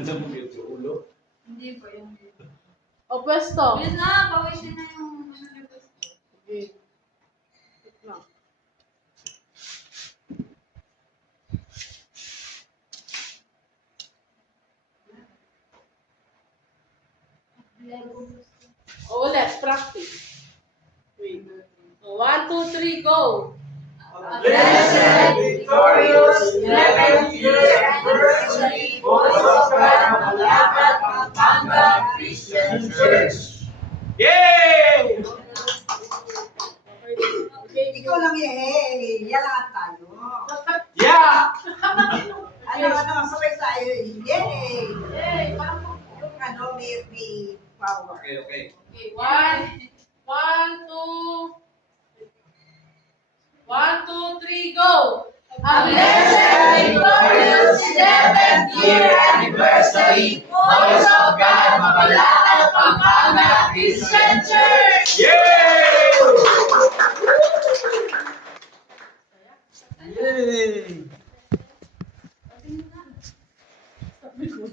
Namumit yung ulo. Hindi po yung dito. O, pwesto. Bilis na, pawisin na yung pwesto. Okay. Wait lang. O, ulit. Practice. Wait. O, 1, 2, 3, go. Blessed, victorious, 11th year anniversary, Voice of God, Mapalakad, Pampanga Christian Church. Yay! Okay. Ikaw lang eh. Yan lahat tayo. Yeah! Ano, sabay tayo eh. Yay! Yay! Parang Yung may power. Okay, okay. okay. 1, 2, 3, go! A blessed, victorious, 11th year anniversary, Voice of God, Mapalakad, Pampanga Christian Church. Yay! Yay! Sabi ko.